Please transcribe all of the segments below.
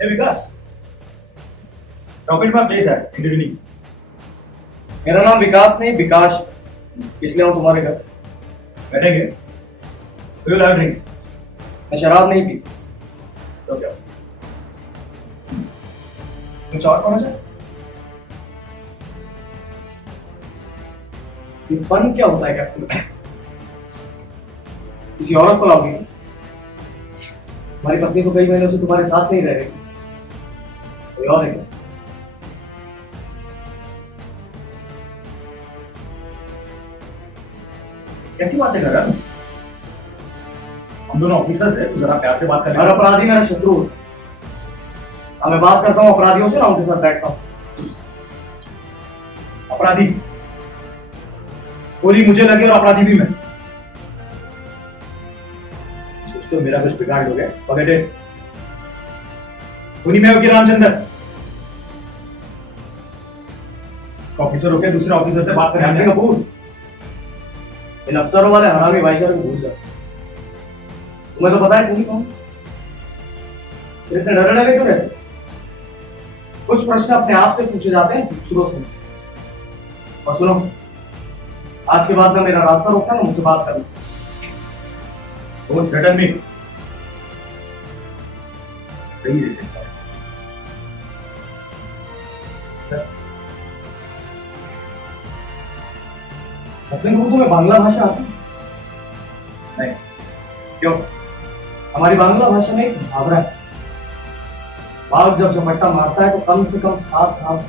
Hey Vikas, drop in my place है in the evening. मेरा नाम विकास नहीं विकास है। इसलिए हूँ तुम्हारे घर। बैठेंगे? We will have drinks. मैं शराब नहीं पीता। तो क्या? कुछ और समझ है? ये फन क्या होता है कैप्टन? किसी औरत को लाओगे? हमारी पत्नी तो कई महीनों से तुम्हारे साथ नहीं रह रही। कोई और है क्या? कैसी बातें कर रहा है? हम दोनों ऑफिसर्स हैं, तो जरा प्यार से बात करें। और अपराधी मेरा शत्रु है। अब मैं बात करता हूँ अपराधियों से ना उनके साथ बैठता हूँ। अपराधी? गोली मुझे लगी और अपराधी भी मैं। सोचते हो मेरा कुछ बिगाड़ लोगे? पकड़े। खूनी में हो कि रामचंद्र? ऑफिसर होकर दूसरे ऑफिसर से बात कैप्टन करें। कपूर, इन अफसरों वाले हरामी भाईचारे को भूल जाओ। तुम्हें तो पता है खूनी कौन? इतने डरे डरे क्यों रहते? कुछ प्रश्न अपने आप से पूछे जाते हैं दूसरों से। और सुनो, आज के बाद में मेरा रास्ता रोकना ना मुझसे बात करना। Don't threaten me. सही है। That's अपने लोगों को मैं बांग्ला भाषा आती है? नहीं। क्यों? हमारी बांग्ला भाषा में एक मुहावरा है। बाघ जब झपट्टा मारता है तो कम से कम 7 घाव।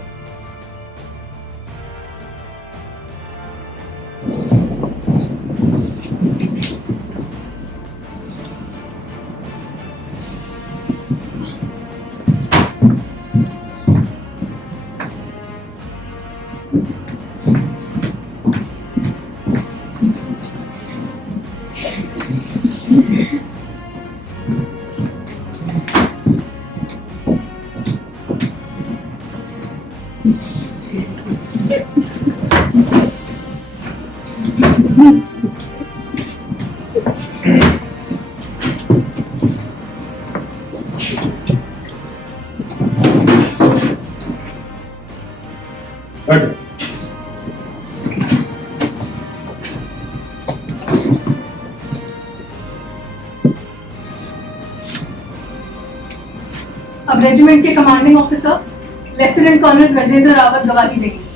बैठो। अब रेजिमेंट के commanding officer lieutenant colonel Gajendra Rawat गवाही देंगे।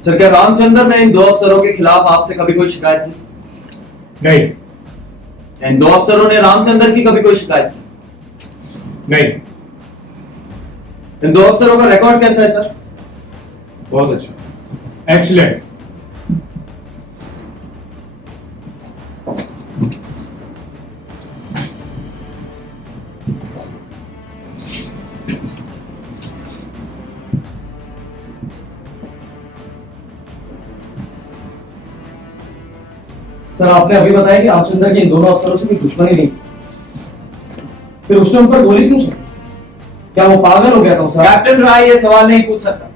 सर, क्या रामचंद्र ने इन 2 अफसरों के खिलाफ आपसे कभी कोई शिकायत की? नहीं। इन 2 अफसरों ने रामचंद्र की कभी कोई शिकायत की? नहीं। इन 2 अफसरों का रिकॉर्ड कैसा है सर? बहुत अच्छा। एक्सीलेंट। सर, आपने अभी बताया कि रामचंद्र की इन दोनों अफसरों से कोई दुश्मनी नहीं थी। फिर उसने उन पर गोली क्यों चलाई? क्या वो पागल हो गया था सर? कैप्टन राय ये सवाल नहीं पूछ सकता।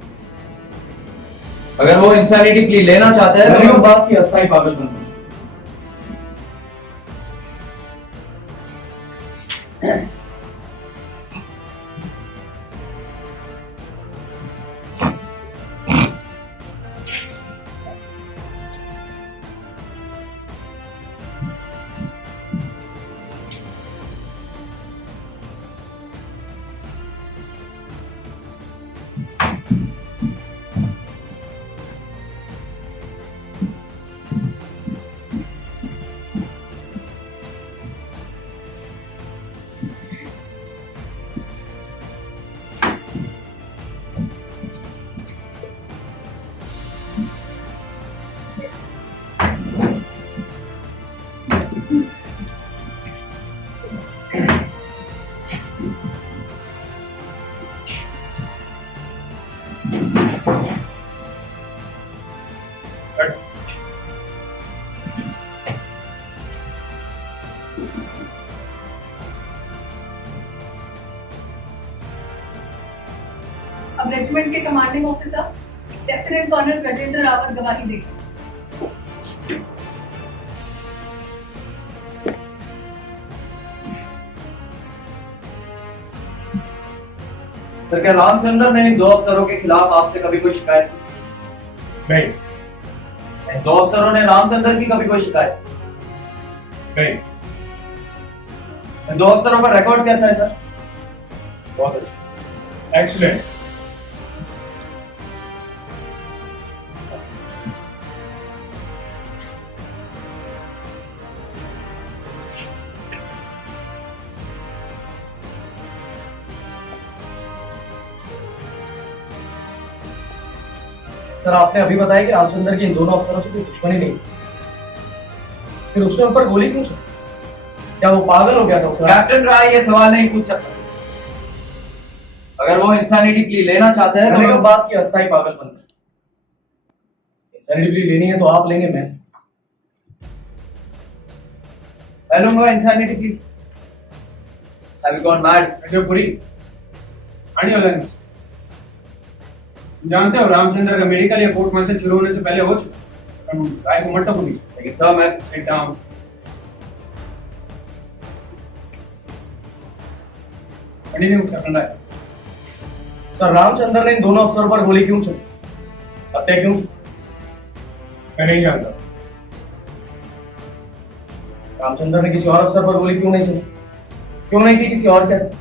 अगर वो इंसानिटी प्ली लेना चाहता है मैंने तो वो बात की अस्थायी पागलपन। अब रेजिमेंट के commanding officer lieutenant colonel Gajendra Rawat गवाही देंगे। सर क्या रामचंद्र ने इन दो अफसरों के खिलाफ आपसे कभी कोई शिकायत की? नहीं। दो अफसरों ने रामचंद्र की कभी कोई शिकायत नहीं। इन दो अफसरों का रिकॉर्ड कैसा है सर? बहुत अच्छा, एक्सीलेंट। सर आपने अभी बताया कि रामचंद्र की इन दोनों अफसरों से कोई दुश्मनी नहीं, फिर उसने उन पर गोली क्यों चलाई? क्या वो पागल हो गया था उस रात? कैप्टन राय ये सवाल नहीं पूछ सकता। अगर वो इंसानिटी प्ली लेना चाहते हैं मैंने कब तो बात की अस्थाई पागलपन की? इंसानिटी प्ली लेनी है तो आप लेंगे, मैं लूंगा insanity plea. Have you gone mad? पूरी आने वाला है। जानते हो रामचंद्र का मेडिकल या कोर्ट मार्शल शुरू होने से पहले हो चुका। हम राय को मट्टा पुलिस लेकिन सर मैं सिट डाउन। कंटिन्यू करना है। सर रामचंद्र ने इन दोनों अफसरों पर गोली क्यों चलाई? हत्या क्यों की? मैं नहीं जानता। रामचंद्र ने किसी और अफसर पर गोली क्यों नहीं चलाई? क्यों नहीं की किसी और के हत्या?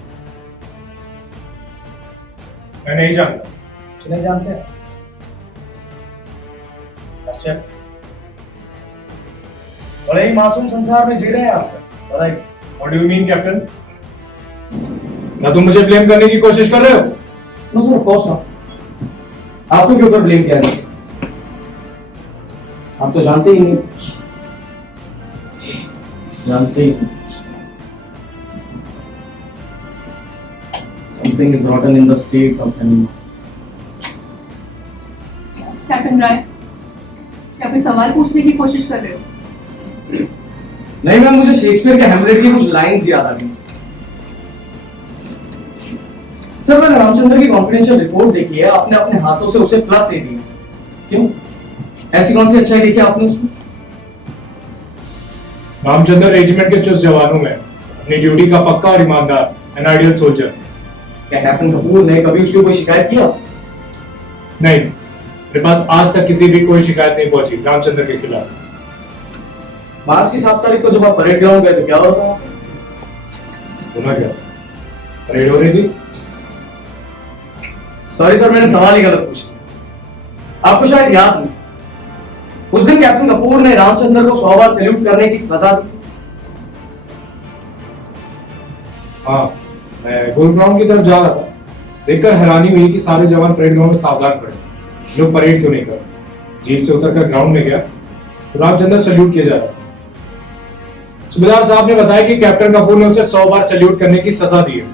मैं नहीं जानता। कुछ नहीं जानते हैं? अच्छा, बड़े ही मासूम संसार में जी रहे हैं आप सर, बताइए। What do you mean captain? क्या तुम मुझे ब्लेम करने की कोशिश कर रहे हो? No sir, of course not. आपको के ऊपर ब्लेम किया जाए? आप तो जानते ही नहीं, जानते ही नहीं। Something is rotten in the state of Tamil. Captain Rai, क्या कोई सवाल पूछने की कोशिश कर रहे हो? नहीं मैम, मुझे शेक्सपियर के हैमलेट की कुछ लाइंस याद आ गई। सर मैंने रामचंद्र की कॉन्फिडेंशियल रिपोर्ट देखी है, आपने अपने हाथों से उसे प्लस ए दिया, क्यों? ऐसी कौन सी अच्छाई देखी आपने उसमें? रामचंद्र रेजिमेंट के चुस्त जवानों में अपनी ड्यूटी का पक्का और ईमानदार एन आइडियल सोल्जर। क्या कैप्टन कपूर ने कभी उसकी कोई शिकायत की आपसे? नहीं, मेरे पास आज तक किसी भी कोई शिकायत नहीं पहुंची रामचंद्र के खिलाफ। मार्च की 7 तारीख को जब आप परेड ग्राउंड गए तो क्या हो रहा था? सुना क्या? परेड हो रही थी? सॉरी सर, मैंने सवाल ही गलत पूछा। आपको शायद याद नहीं, उस दिन कैप्टन कपूर ने रामचंद्र को 100 बार सैल्यूट करने की सजा दी। हाँ, मैं गुरुग्राम की तरफ जा रहा था, देखकर हैरानी हुई कि सारे जवान परेड ग्राउंड में सावधान खड़े, लोग परेड क्यों नहीं कर रहे। जीप से उतरकर ग्राउंड में गया तो रामचंद्र सैल्यूट किया जा रहा था। सुबेदार साहब ने बताया कि कैप्टन कपूर ने उसे 100 बार सैल्यूट करने की सजा दी है।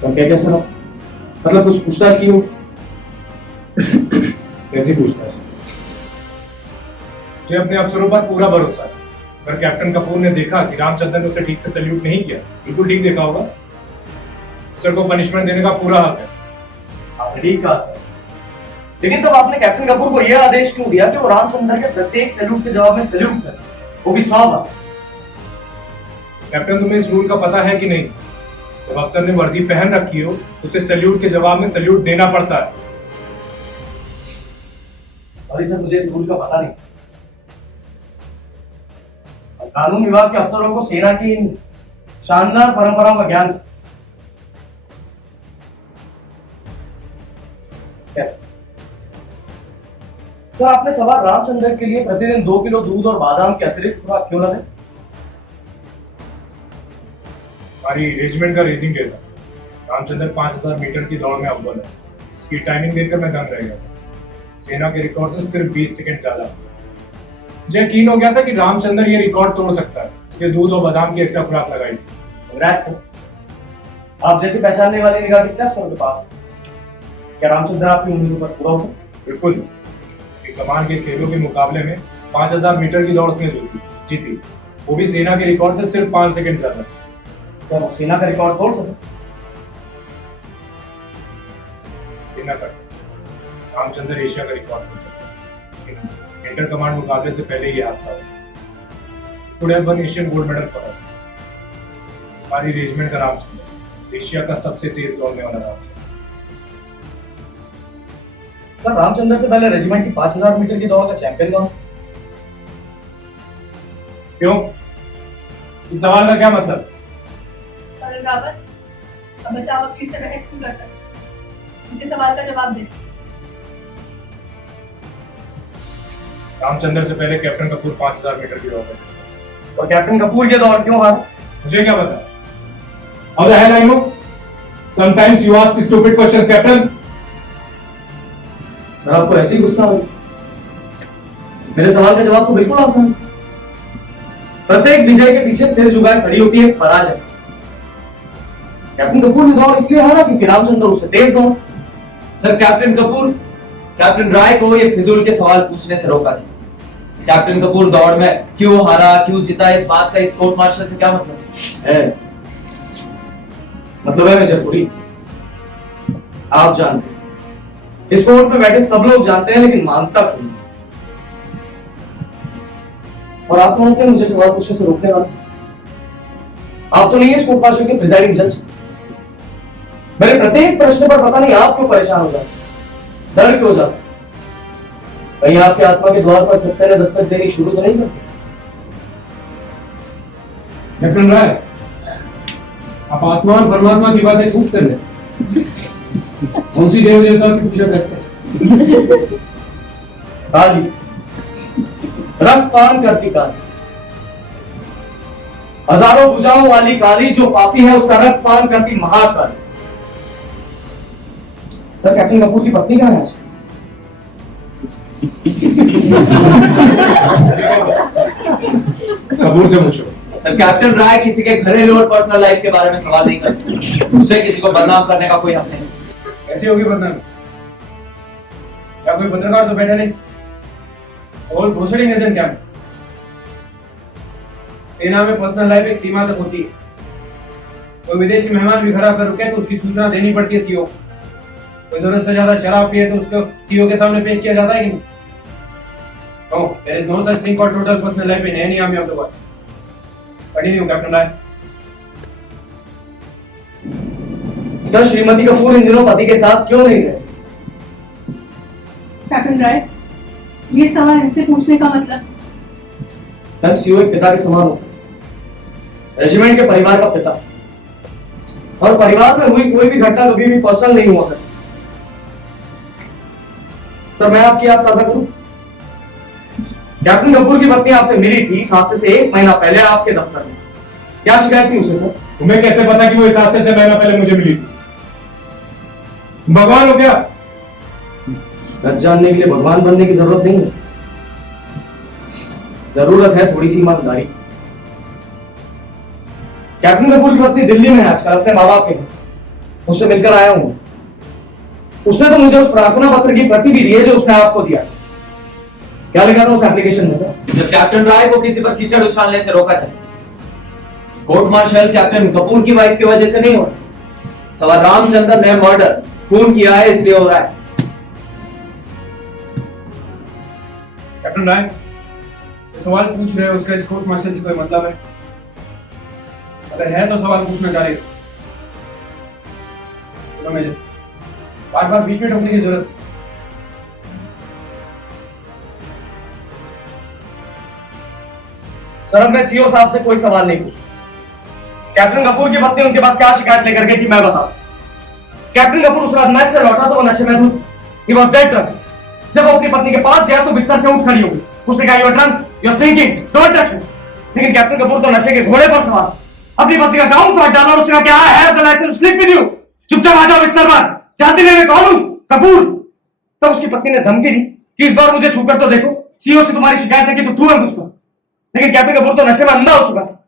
तो क्या सर, मतलब कुछ पूछताछ की हो? कैसी पूछताछ? मुझे अपने अफसरों पर पूरा भरोसा है। अगर कैप्टन कपूर ने देखा कि रामचंद्र ने उसे ठीक से सैल्यूट नहीं किया, बिल्कुल ठीक देखा होगा, सर को पनिशमेंट देने का पूरा हक है। आपने ठीक कहा सर, लेकिन तब आपने कैप्टन कपूर को यह आदेश क्यों दिया कि वो रामचंद्र के प्रत्येक सैल्यूट के जवाब में सैल्यूट करे, वो भी 100 बार? कैप्टन, तुम्हें इस रूल का पता है कि नहीं? जब अफसर ने वर्दी पहन रखी हो तो उसे सैल्यूट के जवाब में सैल्यूट देना पड़ता है। सॉरी सर, मुझे इस रूल का पता नहीं। कानून विभाग के अफसरों को सेना की इन शानदार परंपराओं का ज्ञान है। सर आपने सवाल रामचंद्र के लिए प्रतिदिन 2 किलो दूध और बादाम के अतिरिक्त खुराक क्यों रहे? हमारी रेजिमेंट का रेसिंग डे था। रामचंद्र 5000 मीटर की दौड़ में अव्वल है। उसकी टाइमिंग देखकर मैं दंग रह गया था। सेना के रिकॉर्ड से सिर्फ 20 सेकंड ज्यादा। मुझे यकीन हो गया था कि रामचंद्र ये रिकॉर्ड तोड़ सकता है, इसलिए दूध और बादाम की एक्स्ट्रा खुराक लगाई। कांग्रेट्स सर, आप जैसी पहचानने वाली निगाह कितने अफसरों के पास है? क्या रामचंद्र आपकी उम्मीदों पर पूरा होता? बिल्कुल। कमान के खेलों के मुकाबले में 5000 मीटर की दौड़ उसने जीती, वो भी सेना के रिकॉर्ड से सिर्फ 5 सेकंड ज्यादा। क्या वो सेना का रिकॉर्ड तोड़ सके? सेना का रामचंद्र एशिया का रिकॉर्ड कर सकता है, इंटर कमांड मुकाबले से पहले ये हादसा हुआ। Could have one Asian gold medal for us. हमारी रेजिमेंट का रामचंद्र, एशिया का सबसे तेज दौड़ने वाला रामचंद्र। सर रामचंद्र से पहले रेजिमेंट की 5000 मीटर की दौड़ का चैंपियन कौन? क्यों? इस सवाल का क्या मतलब? कर्नल रावत, अब बचाव आप किससे बहस नहीं कर सकते। उनके सवाल का जवाब दें। रामचंद्र से पहले कैप्टन कपूर 5000 मीटर की दौड़ में। और कैप्टन कपूर की दौड़ क्यों हारा? मुझे क्या पता? How the hell I know? Sometimes you ask stupid questions, Captain. Sir आपको ऐसे ही गुस्सा आ गया? मेरे सवाल का जवाब तो बिल्कुल आसान है। प्रत्येक विजय के पीछे सिर झुकाए खड़ी होती है पराजय। कैप्टन कपूर की दौड़ इसलिए हारा क्योंकि रामचंद्र उससे तेज दौड़। सर कैप्टन राय को ये फिजूल के सवाल पूछने से रोका था। कैप्टन कपूर दौड़ में क्यों हारा, क्यों जीता, इस बात का इस कोर्ट मार्शल से क्या मतलब है? मतलब है मेजरपुरी, आप जानते हैं, इस कोर्ट में बैठे सब लोग जानते हैं, लेकिन मानता कोई नहीं। और आप कौन होते हैं मुझे सवाल पूछने से रोकने वाले? आप तो नहीं है इस कोर्ट मार्शल के प्रिजाइडिंग जज। मेरे प्रत्येक प्रश्न पर पता नहीं आप क्यों परेशान हो जाते, डर क्यों जाते? कहीं आपके आत्मा के द्वार पर सत्य ने दस्तक देनी शुरू तो नहीं करते? कैप्टन राय, आप आत्मा और परमात्मा की बातें खूब कर रहे। कौन सी देव देवताओं की पूजा करते हैं? काली, रक्तपान करती काली, हजारों भुजाओं वाली काली, जो पापी है उसका रक्तपान करती महाकाली। सर कैप्टन कपूर की पत्नी कहाँ है आज? कपूर से पूछो। सर कैप्टन राय किसी के घरेलू और पर्सनल लाइफ के बारे में सवाल नहीं कर सकते। उसे किसी को बदनाम करने का कोई हक नहीं। कैसे होगी बदनामी? क्या कोई पत्रकार तो बैठा नहीं? और घोषणी नेशन क्या है? सेना में पर्सनल लाइफ एक सीमा तक होती है। कोई विदेशी मेहमान भी घर आकर रुके तो उसकी सूचना देनी पड़ती है सीओ। कोई जरूरत से ज्यादा शराब पिए तो उसको सीओ के सामने पेश किया जाता है कि नहीं? No, there is no such thing called total personal life in any army of the world. Continue, Captain Rai. Sir श्रीमती कपूर इन दिनों पति के साथ क्यों नहीं रहे? कैप्टन राय, ये सवाल इनसे पूछने का मतलब? मैम सीओ एक पिता के समान होता है, रेजिमेंट के परिवार का पिता। और परिवार में हुई कोई भी घटना कभी भी पर्सनल नहीं हुआ करती। सर मैं आपकी याद ताजा करूं, कैप्टन कपूर की पत्नी आपसे मिली थी इस हादसे से 1 महीना पहले आपके दफ्तर में। क्या शिकायत थी उसे सर? तुम्हें कैसे पता कि वो इस हादसे से महीना पहले मुझे मिली थी? भगवान हो क्या? सच जानने के लिए भगवान बनने की जरूरत नहीं है, जरूरत है थोड़ी सी ईमानदारी। कैप्टन कपूर की पत्नी दिल्ली में है आजकल अपने माँ बाप के घर, उससे मिलकर आया हूं। उसने तो मुझे उस प्रार्थना पत्र की प्रति भी दी है जो उसने आपको दिया। क्या लिखा था उस एप्लीकेशन में सर? जब कैप्टन राय को किसी पर कीचड़ उछालने से रोका जाए, कोर्ट मार्शल कैप्टन कपूर की वाइफ की वजह से नहीं हो रहा। सवाल रामचंद्र ने मर्डर खून किया है इसलिए हो रहा है। कैप्टन राय, जो सवाल पूछ रहे हो उसका इस कोर्ट मार्शल से कोई मतलब है? अगर है तो सवाल पूछना जारी रखो। चलो मेजर, बार-बार बीच में टोकने की जरूरत। सर अब मैं सीओ साहब से कोई सवाल नहीं पूछूं। कैप्टन कपूर की पत्नी उनके पास क्या शिकायत लेकर गई थी मैं बता दूं। कैप्टन कपूर उस रात मैच से लौटा तो वो नशे में धुत, ही वाज डेड ड्रंक। जब वो अपनी पत्नी के पास गया तो बिस्तर से उठ खड़ी हो गई। उसने कहा you are drunk, you are stinking, don't touch me. लेकिन कैप्टन कपूर तो नशे के घोड़े पर सवार अपनी पत्नी का गाउन फाड़ डाला और उसने कहा क्या है the licence sleep with you, चुपचाप आ जाओ बिस्तर पर। जानती नहीं मैं कौन हूं? कपूर। तब उसकी पत्नी ने धमकी दी कि इस बार मुझे छूकर तो देखो, सीओ से तुम्हारी शिकायत है कि तू है मुझ पर। लेकिन कैप्टन कपूर तो नशे में अंधा हो चुका था।